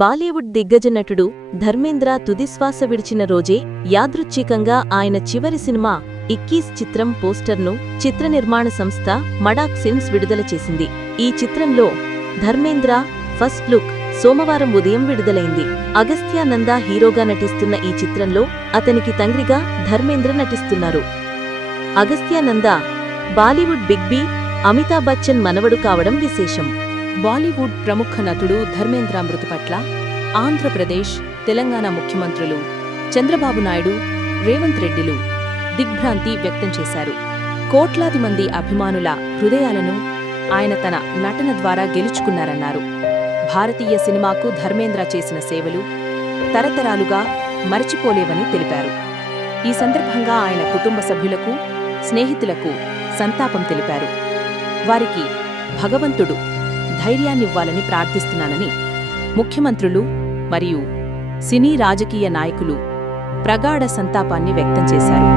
బాలీవుడ్ దిగ్గజ నటుడు ధర్మేంద్ర తుదిశ్వాస విడిచిన రోజే యాదృచ్ఛికంగా ఆయన చివరి సినిమా 21 చిత్రం పోస్టర్ను చిత్ర నిర్మాణ సంస్థ మడాక్ ఫిల్మ్స్ విడుదల చేసింది. ఈ చిత్రంలో ధర్మేంద్ర ఫస్ట్ లుక్ సోమవారం ఉదయం విడుదలైంది. అగస్త్య నందా హీరోగా నటిస్తున్న ఈ చిత్రంలో అతనికి తండ్రిగా ధర్మేంద్ర నటిస్తున్నారు. అగస్త్య నందా బాలీవుడ్ బిగ్ బి అమితాబ్ బచ్చన్ మనవడు కావడం విశేషం. బాలీవుడ్ ప్రముఖ నటుడు ధర్మేంద్ర మృతి పట్ల ఆంధ్రప్రదేశ్, తెలంగాణ ముఖ్యమంత్రులు చంద్రబాబు నాయుడు, రేవంత్ రెడ్డిలు దిగ్భ్రాంతి వ్యక్తం చేశారు. కోట్లాది మంది అభిమానుల హృదయాలను ఆయన తన నటన ద్వారా గెలుచుకున్నారన్నారు. భారతీయ సినిమాకు ధర్మేంద్ర చేసిన సేవలు తరతరాలుగా మరచిపోలేవని తెలిపారు. ఈ సందర్భంగా ఆయన కుటుంబ సభ్యులకు, స్నేహితులకు సంతాపం తెలిపారు. వారికి భగవంతుడు ధైర్యాన్నివ్వాలని ప్రార్థిస్తున్నానని ముఖ్యమంత్రులు మరియు సినీ రాజకీయ నాయకులు ప్రగాఢ సంతాపాన్ని వ్యక్తం చేశారు.